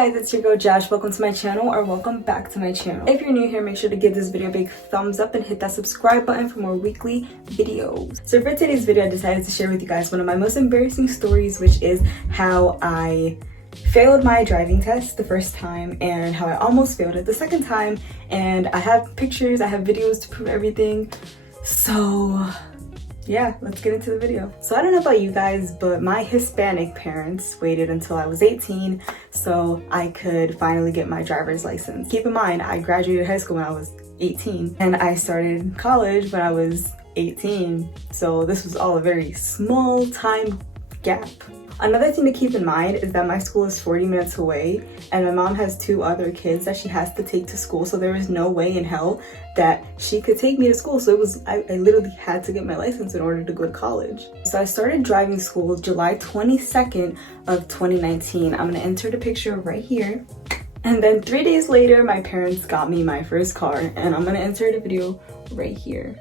guys, it's your girl Josh. Welcome to my channel, or welcome back to my channel. If you're new here, make sure to give this video a big thumbs up and hit that subscribe button for more weekly videos. So for today's video, I decided to share with you guys one of my most embarrassing stories, which is how I failed my driving test the first time and how I almost failed it the second time. And I have pictures, I have videos to prove everything. So yeah, let's get into the video. So I don't know about you guys, but my Hispanic parents waited until I was 18 so I could finally get my driver's license. Keep in mind, I graduated high school when I was 18 and I started college when I was 18. So this was all a very small time gap. Another thing to keep in mind is that my school is 40 minutes away and my mom has 2 other kids that she has to take to school, so there is no way in hell that she could take me to school. So I literally had to get my license in order to go to college. So I started driving school July 22nd of 2019. I'm gonna enter the picture right here. And then 3 days later, my parents got me my first car, and I'm gonna enter the video right here.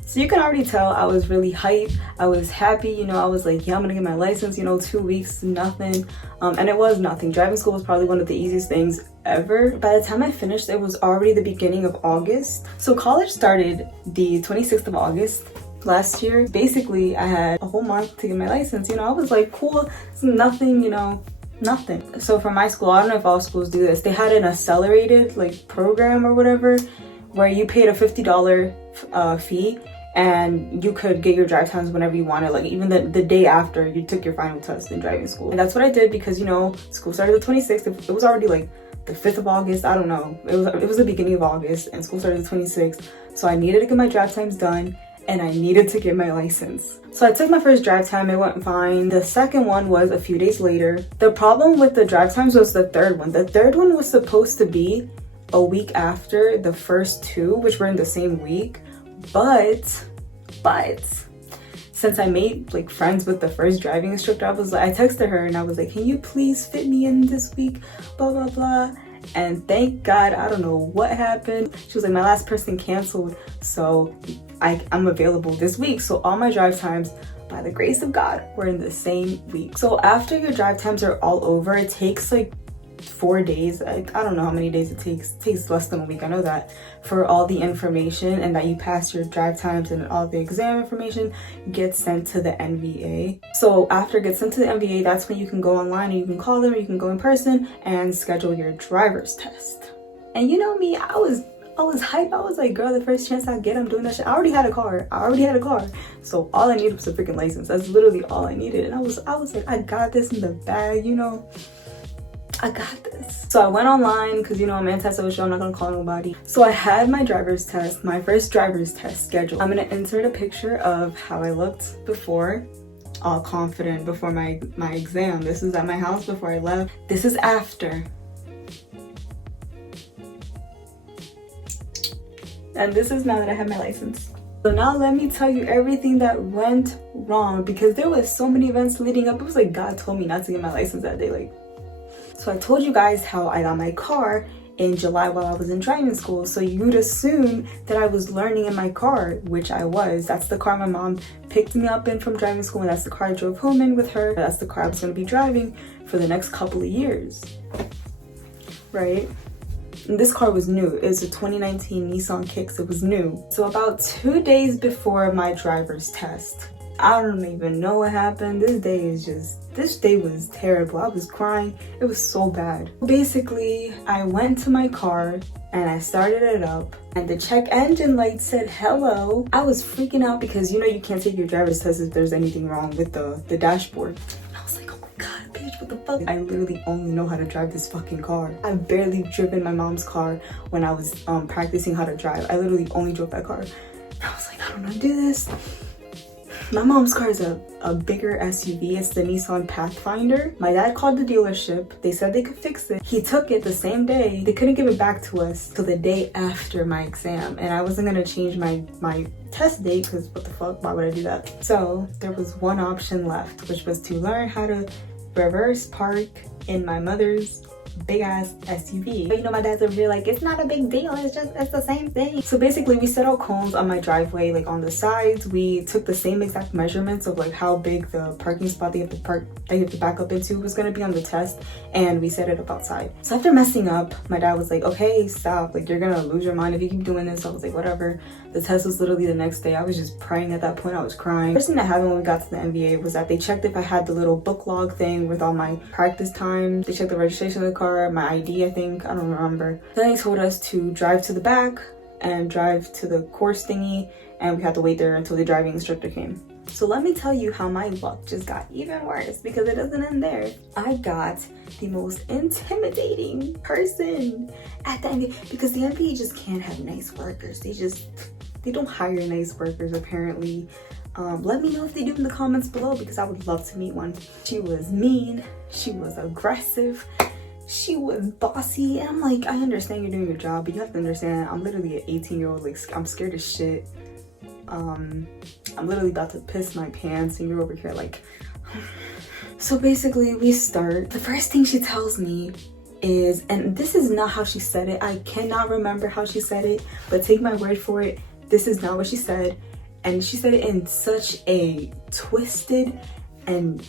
So you can already tell I was really hyped. I was happy, you know, I was like, yeah, I'm gonna get my license, you know, 2 weeks, nothing. And it was nothing. Driving school was probably one of the easiest things ever. By the time I finished, it was already the beginning of August. So college started the 26th of August last year. Basically, I had a whole month to get my license. You know, I was like, cool, it's nothing, you know, nothing. So for my school, I don't know if all schools do this, they had an accelerated like program or whatever, where you paid a $50 fee and you could get your drive times whenever you wanted, like even the day after you took your final test in driving school. And that's what I did because, you know, school started the 26th. It was already like the 5th of August, I don't know. It was the beginning of August and school started the 26th. So I needed to get my drive times done and I needed to get my license. So I took my first drive time, it went fine. The second one was a few days later. The problem with the drive times was the third one. The third one was supposed to be a week after the first 2, which were in the same week. But since I made like friends with the first driving instructor, I texted her and I was like, can you please fit me in this week, blah blah blah. And thank God, I don't know what happened, she was like, my last person canceled, so I'm available this week. So all my drive times, by the grace of God, were in the same week. So after your drive times are all over, it takes like 4 days. I don't know how many days it takes. It takes less than a week, I know that, for all the information and that you pass your drive times and all the exam information gets sent to the NVA. So after it gets sent to the NVA, that's when you can go online and you can call them, or you can go in person and schedule your driver's test. And you know me, I was hyped. I was like, girl, the first chance I get, I'm doing that shit. I already had a car. So all I needed was a freaking license. That's literally all I needed. And I was like, I got this in the bag, you know, I got this. So I went online because, you know, I'm antisocial, I'm not gonna call nobody. So I had my driver's test, my first driver's test scheduled. I'm gonna insert a picture of how I looked before, all confident before my exam. This is at my house before I left. This is after. And this is now that I have my license. So now let me tell you everything that went wrong, because there was so many events leading up. It was like God told me not to get my license that day. Like, so I told you guys how I got my car in July while I was in driving school. So you'd assume that I was learning in my car, which I was. That's the car my mom picked me up in from driving school, and that's the car I drove home in with her. That's the car I was gonna be driving for the next couple of years, right? And this car was new. It was a 2019 Nissan Kicks. It was new. So about 2 days before my driver's test, I don't even know what happened. This day was terrible. I was crying. It was so bad. Basically, I went to my car and I started it up and the check engine light said hello. I was freaking out because, you know, you can't take your driver's test if there's anything wrong with the dashboard. I was like, oh my God, bitch, what the fuck? I literally only know how to drive this fucking car. I've barely driven my mom's car when I was practicing how to drive. I literally only drove that car. I was like, I don't know how to do this. My mom's car is a bigger SUV. It's the Nissan Pathfinder. My dad called the dealership. They said they could fix it. He took it the same day. They couldn't give it back to us till the day after my exam. And I wasn't gonna change my test date because what the fuck, why would I do that? So there was one option left, which was to learn how to reverse park in my mother's big ass SUV. But you know, my dad's over here like, it's not a big deal, it's the same thing. So basically we set out cones on my driveway, like on the sides. We took the same exact measurements of like how big the parking spot they have to back up into was gonna be on the test, and we set it up outside. So after messing up, my dad was like, okay, stop, like you're gonna lose your mind if you keep doing this. I was like, whatever. The test was literally the next day. I was just praying at that point. I was crying. First thing that happened when we got to the MVA was that they checked if I had the little book log thing with all my practice time. They checked the registration of the car, my ID, I think, I don't remember. Then they told us to drive to the back and drive to the course thingy, and we had to wait there until the driving instructor came. So let me tell you how my luck just got even worse, because it doesn't end there. I got the most intimidating person at the MBA, because the MBA just can't have nice workers. They don't hire nice workers apparently. Let me know if they do in the comments below, because I would love to meet one. She was mean, she was aggressive, she was bossy, and I'm like, I understand you're doing your job, but you have to understand I'm literally an 18-year-old, like I'm scared as shit. I'm literally about to piss my pants and you're over here like. So basically we start. The first thing she tells me is, and this is not how she said it, I cannot remember how she said it, but take my word for it, this is not what she said. And she said it in such a twisted and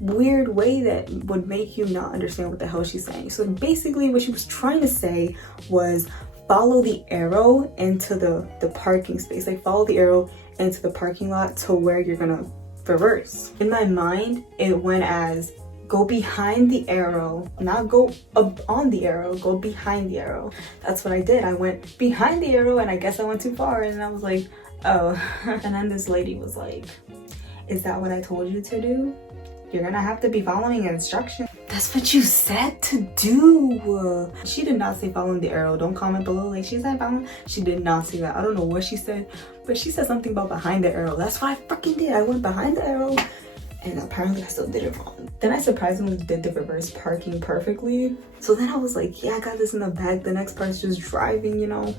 weird way that would make you not understand what the hell she's saying. So basically what she was trying to say was, follow the arrow into the parking space, like follow the arrow into the parking lot to where you're gonna reverse. In my mind, it went as, go behind the arrow, not go up on the arrow, go behind the arrow. That's what I did. I went behind the arrow, and I guess I went too far, and I was like, oh. And then this lady was like, is that what I told you to do? You're gonna have to be following instructions. That's what you said to do. She did not say following the arrow. Don't comment below like she said following. She did not say that. I don't know what she said, but she said something about behind the arrow. That's what I freaking did. I went behind the arrow, and apparently I still did it wrong. Then I surprisingly did the reverse parking perfectly. So then I was like, yeah, I got this in the bag. The next part's just driving, you know.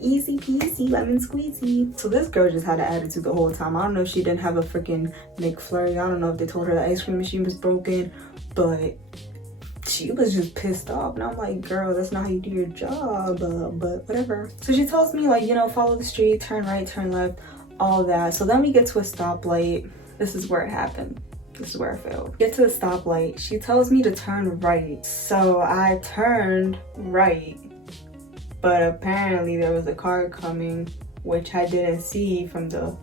Easy peasy, lemon squeezy. So this girl just had an attitude the whole time. I don't know if she didn't have a freaking McFlurry. I don't know if they told her the ice cream machine was broken, but she was just pissed off. And I'm like, girl, that's not how you do your job, but whatever. So she tells me, like, you know, follow the street, turn right, turn left, all that. So then we get to a stoplight. This is where it happened. This is where I failed. Get to the stoplight. She tells me to turn right. So I turned right. But apparently there was a car coming, which I didn't see from the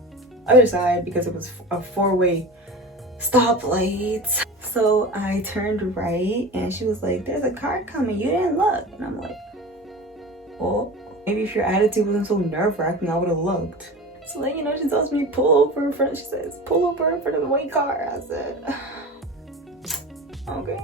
other side because it was a four-way stoplight. So I turned right, and she was like, there's a car coming, you didn't look. And I'm like, oh, maybe if your attitude wasn't so nerve-wracking, I would have looked. So then, you know, she tells me pull over in front. She says, pull over in front of the white car. I said, okay.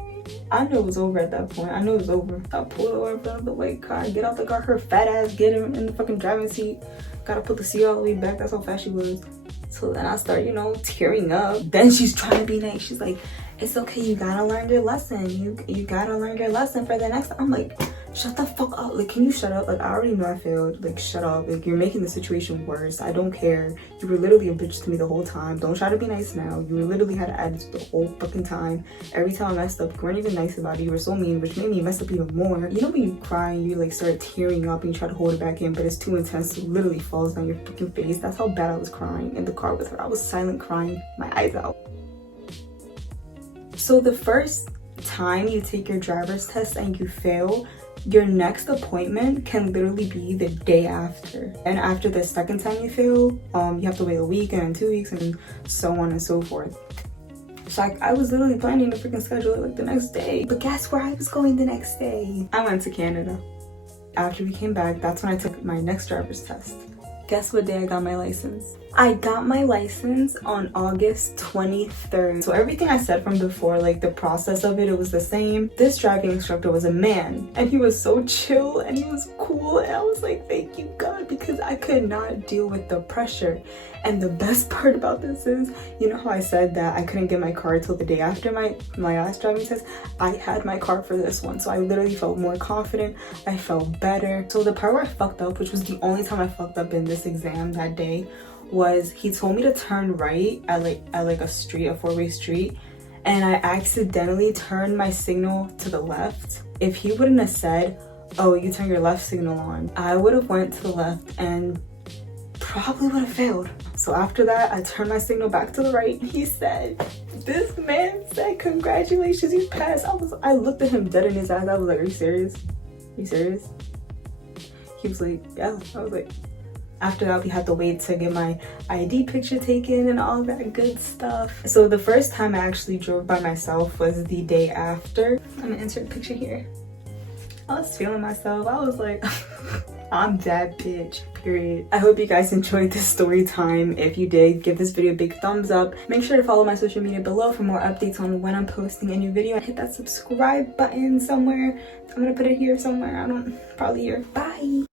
I knew it was over at that point. I knew it was over. I pulled over in front of the white car, get out the car, her fat ass get in the fucking driving seat. Gotta put the seat all the way back. That's how fast she was. So then I start, you know, tearing up. Then she's trying to be nice. She's like, it's okay, you gotta learn your lesson. You gotta learn your lesson for the next time. I'm like, shut the fuck up. Like, can you shut up? Like, I already know I failed. Like, shut up. Like, you're making the situation worse. I don't care. You were literally a bitch to me the whole time. Don't try to be nice now. You literally had an attitude the whole fucking time. Every time I messed up, you weren't even nice about it. You were so mean, which made me mess up even more. You know when you cry and you like start tearing up and you try to hold it back in, but it's too intense, so it literally falls down your fucking face. That's how bad I was crying in the car with her. I was silent crying my eyes out. So the first time you take your driver's test and you fail, your next appointment can literally be the day after. And after the second time you fail, you have to wait a week and 2 weeks and so on and so forth. So I was literally planning to freaking schedule it like the next day. But guess where I was going the next day? I went to Canada. After we came back, that's when I took my next driver's test. Guess what day I got my license? I got my license on August 23rd. So everything I said from before, like the process of it was the same. This driving instructor was a man, and he was so chill and he was cool, and I was like, thank you God, because I could not deal with the pressure. And the best part about this is, you know how I said that I couldn't get my car till the day after my last driving test? I had my car for this one, so I literally felt more confident. I felt better. So the part where I fucked up, which was the only time I fucked up in this exam that day, was he told me to turn right at like a street, a four-way street, and I accidentally turned my signal to the left. If he wouldn't have said, oh, you turn your left signal on, I would have went to the left and probably would have failed. So after that, I turned my signal back to the right. He said, this man said, congratulations, you passed. I looked at him dead in his eyes. I was like, are you serious? Are you serious? He was like, yeah. I was like, after that, we had to wait to get my ID picture taken and all that good stuff. So the first time I actually drove by myself was the day after. I'm gonna insert a picture here. I was feeling myself. I was like, I'm that bitch, period. I hope you guys enjoyed this story time. If you did, give this video a big thumbs up. Make sure to follow my social media below for more updates on when I'm posting a new video. Hit that subscribe button somewhere. I'm gonna put it here somewhere. Probably here. Bye.